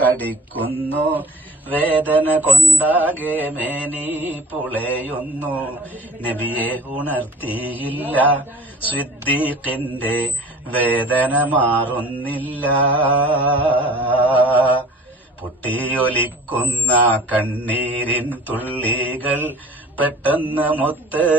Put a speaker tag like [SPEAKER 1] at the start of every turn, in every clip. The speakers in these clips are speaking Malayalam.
[SPEAKER 1] കടിക്കുന്നു. വേദന കൊണ്ടാകെ മേനി പുളയുന്നു. നബിയെ ഉണർത്തിയില്ല. സിദ്ദീഖിന്റെ വേദന മാറുന്നില്ല. പൊട്ടിയൊലിക്കുന്ന കണ്ണീരിൻ തുള്ളികൾ പെട്ടെന്ന് മുത്തറസൂലിന്റെ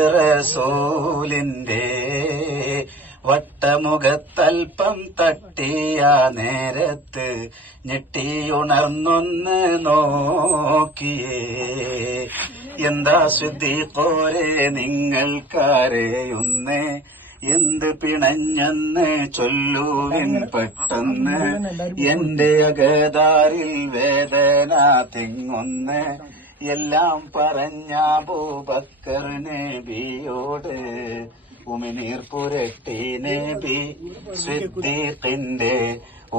[SPEAKER 1] വട്ടമുഖത്തൽപ്പം തട്ടിയ നേരത്ത് ഞെട്ടിയുണർന്നൊന്ന് നോക്കിയേ. എന്താ ശുദ്ധിപ്പോരെ നിങ്ങൾക്കാരെയൊന്ന്? എന്ത് പിണഞ്ഞെന്ന് ചൊല്ലുവിൻ പെട്ടെന്ന്? എന്റെ അകതാരിൽ വേദന തിങ്ങൊന്ന്? എല്ലാം പറഞ്ഞ ബൂബക്കർ നബിയോട് ഉമിനീർ പുരട്ടി നബി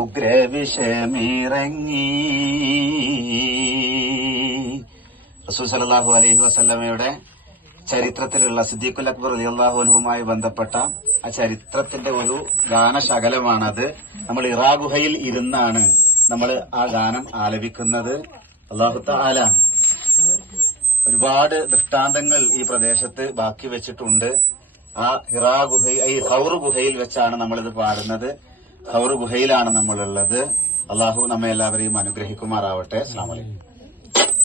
[SPEAKER 1] ഉഗ്രവിഷമിറങ്ങി. റസൂൽ സലാഹു അലൈഹി വസല്ലമയുടെ ചരിത്രത്തിലുള്ള സിദ്ദീഖുൽ അക്ബർ അലി അള്ളാഹുലുമായി ബന്ധപ്പെട്ട ആ ചരിത്രത്തിന്റെ ഒരു ഗാനശകലമാണത്. നമ്മൾ ഇറാ ഗുഹയിൽ ഇരുന്നാണ് നമ്മൾ ആ ഗാനം ആലപിക്കുന്നത്. അള്ളാഹു താല ഒരുപാട് ദൃഷ്ടാന്തങ്ങൾ ഈ പ്രദേശത്ത് ബാക്കി വെച്ചിട്ടുണ്ട്. ആ ഹിറാ ഗുഹ ഈ ഹൗർ ഗുഹയിൽ വെച്ചാണ് നമ്മളിത് പാടുന്നത്. ഹൗർ ഗുഹയിലാണ് നമ്മളുള്ളത്. അള്ളാഹു നമ്മെ എല്ലാവരെയും അനുഗ്രഹിക്കുമാറാവട്ടെ. അസ്ലാം വലൈക്കും